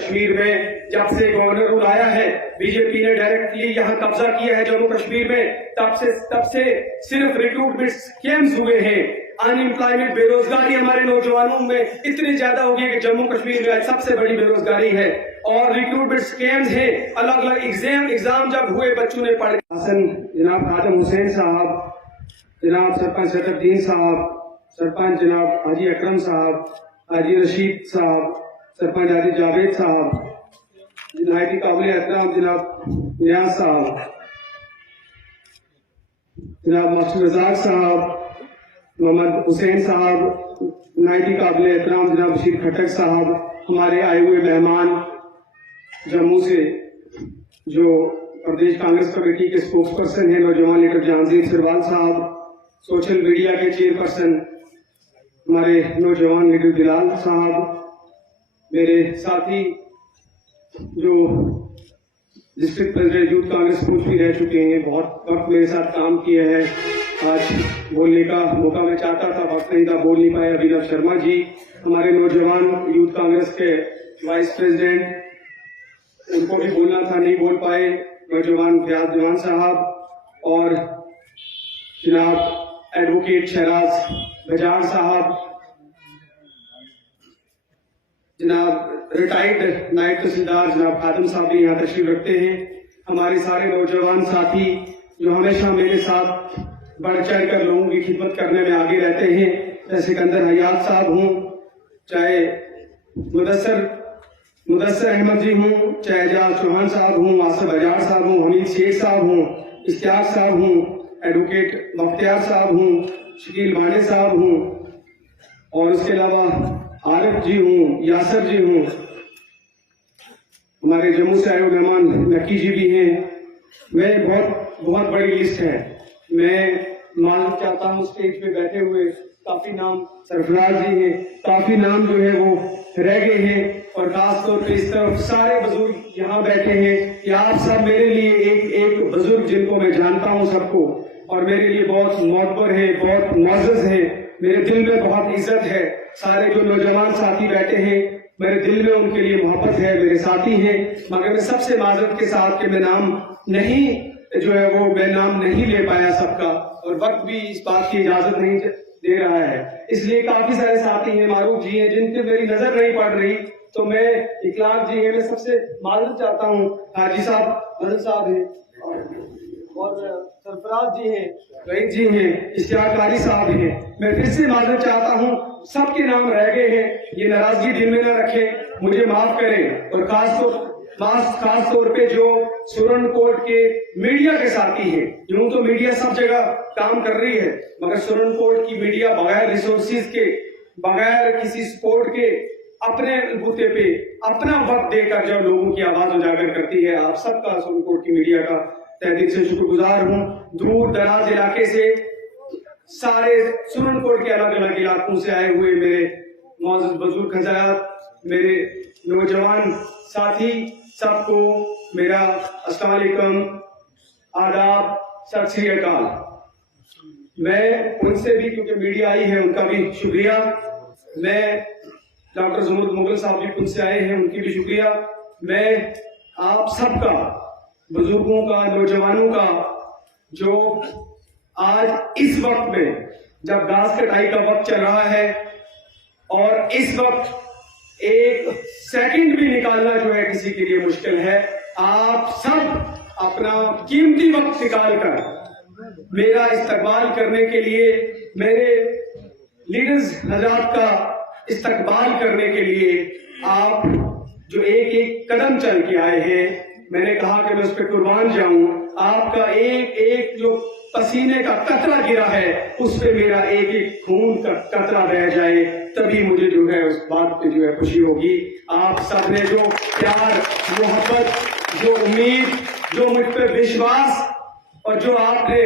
کشمیر میں جب سے گورنر رول آیا ہے بی جے پی نے ڈائریکٹلی یہاں قبضہ کیا ہے جموں کشمیر میں، تب سے صرف ریکروٹمنٹ اسکیمز ہوئے ہیں. ان امپلائمنٹ بے روزگاری ہمارے نوجوانوں میں اتنی زیادہ ہوگی کہ جموں کشمیر میں سب سے بڑی بے روزگاری ہے، اور ریکروٹمنٹ اسکیمز ہیں. الگ الگ ایگزام جب ہوئے بچوں نے پڑھ حسن جناب خادم حسین صاحب، جناب سرپنچ صدر الدین صاحب، سرپنچ جناب حاجی اکرم صاحب، حاجی رشید صاحب، سرپنچ حاجی جاوید صاحب، نہایت قابل احترام جناب نیاز صاحب، جناب ماسٹر رزاق صاحب، محمد حسین صاحب، نہایت قابل احترام جناب بشیر کھٹک صاحب، ہمارے آئے ہوئے مہمان جموں سے جو پردیش کانگریس کمیٹی کے اسپوکس پرسن ہیں نوجوان لیڈر جہانگیر سروال صاحب، سوشل میڈیا کے چیئر پرسن ہمارے نوجوان لیڈر بلال صاحب، میرے ساتھی جو district president youth Congress coach بھی رہ چکے ہیں، بہت وقت میرے ساتھ کام کیا ہے. آج بولنے کا موقع میں چاہتا تھا، وقت نہیں تھا، بول نہیں پایا. ابھینو شرما جی ہمارے نوجوان یوتھ کانگریس کے وائس پریزیڈنٹ، ان کو بھی بولنا تھا، نہیں بول پائے. نوجوان فیاض جوان صاحب اور جناب ایڈوکیٹ شہراز بجاج صاحب، جناب ریٹائرڈ نائب تحصیلدار جناب خادم صاحب بھی یہاں تشریف رکھتے ہیں. ہمارے سارے نوجوان ساتھی جو ہمیشہ میرے ساتھ بڑھ چڑھ کر لوگوں کی خدمت کرنے میں آگے رہتے ہیں، چاہے سکندر حیات صاحب ہوں، چاہے مدثر احمد جی ہوں، چاہے اعجاز چوہان صاحب ہوں، آصف اجار صاحب ہوں، حمید شیخ صاحب ہوں، اشتیاق صاحب ہوں، ایڈوکیٹ مختار صاحب ہوں، شکیل بھانے صاحب ہوں، اور اس کے علاوہ عارف جی ہوں، یاسر جی ہوں، ہمارے جموں سے آئے ہوئے مہمان نکی جی بھی ہیں. میں بہت بڑی لسٹ ہے. میں معلوم چاہتا ہوں اسٹیج پہ بیٹھے ہوئے کافی نام سرفراز جی ہیں، کافی نام جو ہے وہ رہ گئے ہیں، اور خاص طور پہ اس طرف سارے بزرگ یہاں بیٹھے ہیں کہ آپ سب میرے لیے ایک بزرگ جن کو میں جانتا ہوں سب کو، اور میرے لیے بہت معتبر ہے، بہت معزز ہے، میرے دل میں بہت عزت ہے. سارے جو نوجوان ساتھی بیٹھے ہیں میرے دل میں ان کے لیے محبت ہے، میرے ساتھی ہیں. مگر میں سب سے معذرت کے ساتھ کہ میں نام نہیں لے پایا سب کا، اور وقت بھی اس بات کی اجازت نہیں دے رہا ہے. اس لیے کافی سارے ساتھی ہیں، معروف جی ہیں جن پہ میری نظر نہیں پڑ رہی، تو میں اخلاق جی ہیں، میں سب سے معذرت چاہتا ہوں. حاجی صاحب مدن صاحب ہیں، اور سرفراز جی ہیں، رئیس جی ہیں، اشتیاق قاری صاحب ہیں. میں پھر سے معذرت چاہتا ہوں، سب کے نام رہ گئے ہیں، یہ ناراضگی دل میں نہ رکھیں، مجھے معاف کریں. اور خاص طور پہ جو سورن کوٹ کے میڈیا کے ساتھی ہیں، یوں تو میڈیا سب جگہ کام کر رہی ہے، مگر سورن کوٹ کی میڈیا بغیر ریسورسز کے، بغیر کسی سپورٹ کے، اپنے بوتے پہ اپنا وقت دے کر جو لوگوں کی آواز اجاگر کرتی ہے. آپ سب کا سورن کوٹ کی میڈیا کا تہ دل سے شکر گزار ہوں. دور دراز علاقے سے، سارے سورن کوٹ کے الگ الگ علاقوں سے آئے ہوئے میرے معزز بزرگ حضرات، میرے نوجوان ساتھی، سب کو میرا السلام علیکم، آداب، ست سری اکال. میں ان سے بھی، کیونکہ میڈیا آئی ہے، ان کا بھی شکریہ. میں ڈاکٹر زمرد مغل صاحب بھی ان سے آئے ہیں، ان کی بھی شکریہ. میں آپ سب کا، بزرگوں کا، نوجوانوں کا، جو آج اس وقت میں جب گھاس کٹائی کا وقت چل رہا ہے، اور اس وقت ایک سیکنڈ بھی نکالنا جو ہے کسی کے لیے مشکل ہے، آپ سب اپنا قیمتی وقت نکال کر میرا استقبال کرنے کے لیے، میرے لیڈرز حضرات کا استقبال کرنے کے لیے آپ جو ایک قدم چل کے آئے ہیں، میں نے کہا کہ میں اس پہ قربان جاؤں. آپ کا ایک جو پسینے کا قطرہ گرا ہے، اس پہ میرا ایک خون کا قطرہ بہ جائے، تبھی مجھے جو ہے اس بات پہ جو ہے خوشی ہوگی. آپ سب نے جو پیار، محبت، جو امید، جو مجھ پہ وشواس، اور جو آپ نے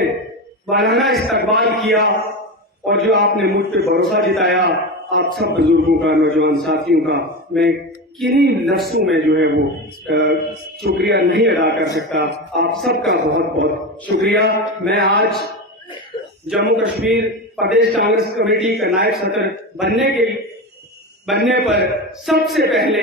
ماہانہ استقبال کیا، اور جو آپ نے مجھ پہ بھروسہ جتایا، آپ سب بزرگوں کا، نوجوان ساتھیوں کا میں کنہیں لفظوں میں جو ہے وہ شکریہ نہیں ادا کر سکتا. آپ سب کا بہت بہت شکریہ. میں آج جموں کشمیر پردیش کانگریس کمیٹی کا نائب صدر بننے پر سب سے پہلے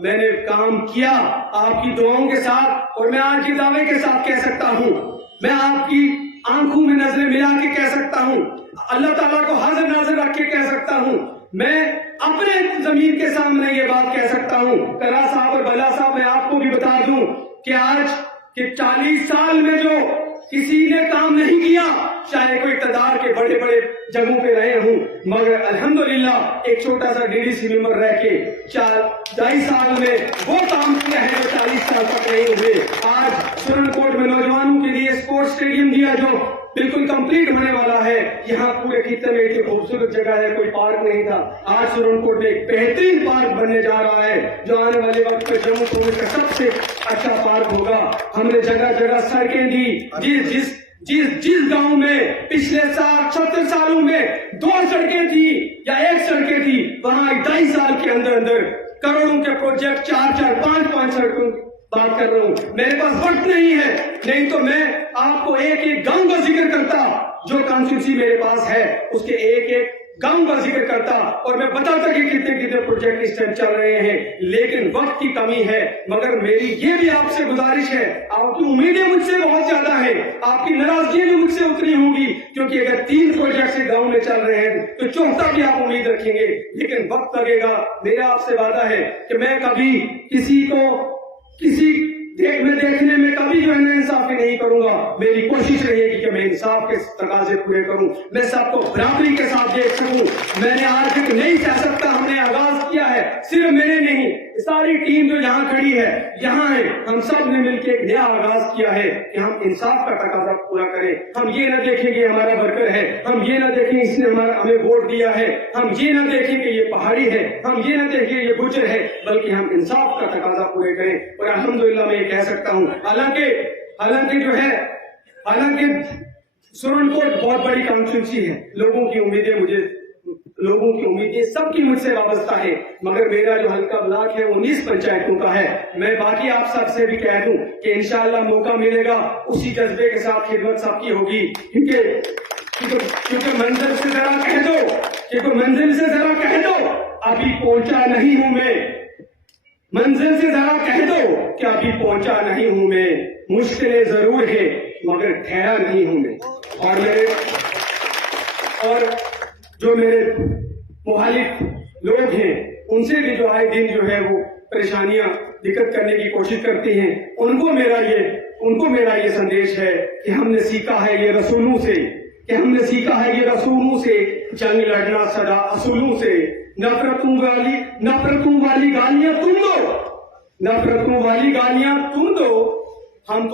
میں نے کام کیا آپ کی دعاؤں کے ساتھ، اور میں آج کے دعوے کے ساتھ کہہ سکتا ہوں، میں آپ کی آنکھوں میں نظریں ملا کے کہہ سکتا ہوں، اللہ تعالیٰ کو حاضر ناظر رکھ کے کہہ سکتا ہوں، میں اپنے ضمیر کے سامنے یہ بات کہہ سکتا ہوں۔ کرا صاحب اور بلا صاحب، میں آپ کو بھی بتا دوں کہ آج کے 40 سال میں جو کسی نے کام نہیں کیا، چاہے کوئی اقتدار کے بڑے بڑے جگہوں پہ رہے ہوں، مگر الحمدللہ ایک چھوٹا سا DDC ممبر رہ کے 2.5 سال میں وہ کام کیا ہے جو 40 سال تک نہیں ہوئے۔ آج سورن کوٹ میں نوجوانوں کے لیے اسپورٹس اسٹیڈیم دیا جو بالکل کمپلیٹ ہونے والا ہے۔ یہاں پورے خطے میں ایک خوبصورت جگہ ہے، کوئی پارک نہیں تھا، آج سورن کوٹ میں ایک بہترین پارک بننے جا رہا ہے جو آنے والے وقت میں جموں کشمیر کا سب سے اچھا پارک ہوگا۔ ہم نے جگہ جگہ سڑکیں دی، جس گاؤں میں پچھلے 76 سالوں میں 2 سڑکیں تھی یا 1 سڑکیں تھی، وہاں 2.5 سال کے اندر کروڑوں کے پروجیکٹ 4 5 سڑکوں بات کر رہا ہوں۔ میرے پاس وقت نہیں ہے، نہیں تو میں آپ کو ایک گاؤں کا ذکر کرتا، جو کانسٹیٹوئنسی میرے پاس ہے اس کے ایک گاؤں کا ذکر کرتا، اور میں بتاتا کہ کتنے پروجیکٹ اس ٹائم چل رہے ہیں، لیکن وقت کی کمی ہے۔ مگر میری یہ بھی آپ سے گزارش ہے، آپ کی امیدیں مجھ سے بہت زیادہ ہیں، آپ کی ناراضگیاں بھی مجھ سے اتنی ہوں گی، کیونکہ اگر 3 پروجیکٹ گاؤں میں چل رہے ہیں تو 4تھا بھی آپ امید رکھیں گے، لیکن وقت لگے گا۔ میرا آپ سے وعدہ ہے کہ میں کبھی میں دیکھنے میں کبھی جو ہے نا انصافی نہیں کروں گا۔ میری کوشش رہے گی کہ میں انصاف کے تقاضے پورے کروں، میں سب کو برابری کے ساتھ دیکھ سکوں۔ میں نے آج ایک نئی سیاست کا ہم نے آغاز کیا ہے، صرف میں نے نہیں، ساری ٹیم جو یہاں کھڑی ہے، یہاں ہے، ہم سب نے مل کے ایک نیا آغاز کیا ہے کہ ہم انصاف کا تقاضا پورا کریں۔ ہم یہ نہ دیکھیں کہ ہمارا ورکر ہے، ہم یہ نہ دیکھیں اس نے ہمیں ووٹ دیا ہے، ہم یہ نہ دیکھیں کہ یہ پہاڑی ہے، ہم یہ نہ دیکھیں یہ گجر ہے، بلکہ ہم انصاف کا تقاضا پورے کریں۔ اور الحمدللہ میں یہ کہہ سکتا ہوں، حالانکہ سورن کوٹ بہت بڑی کانسٹیٹوئنسی ہے، لوگوں کی امیدیں سب کی مجھ سے وابستہ ہے، مگر میرا جو حلقہ بلاک ہے وہ 19 پنچایتوں کا ہے۔ میں باقی آپ سب سے بھی کہہ دوں کہ انشاءاللہ موقع ملے گا، اسی جذبے کے ساتھ خدمت سب کی ہوگی، کیونکہ منزل سے ذرا کہہ دو ابھی پہنچا نہیں ہوں میں، منزل سے ذرا کہہ دو کہ ابھی پہنچا نہیں ہوں میں، مشکلیں ضرور ہے مگر ٹھہرا نہیں ہوں میں۔ اور جو میرے مخالف لوگ ہیں ان سے بھی جو آئے دن جو ہے وہ پریشانیاں دقت کرنے کی کوشش کرتی ہیں، ان کو میرا یہ سندیش ہے کہ ہم نے سیکھا ہے یہ رسولوں سے جنگ لڑنا سدا اصولوں سے، نفرتوں والی گالیاں تم دو، ہم تو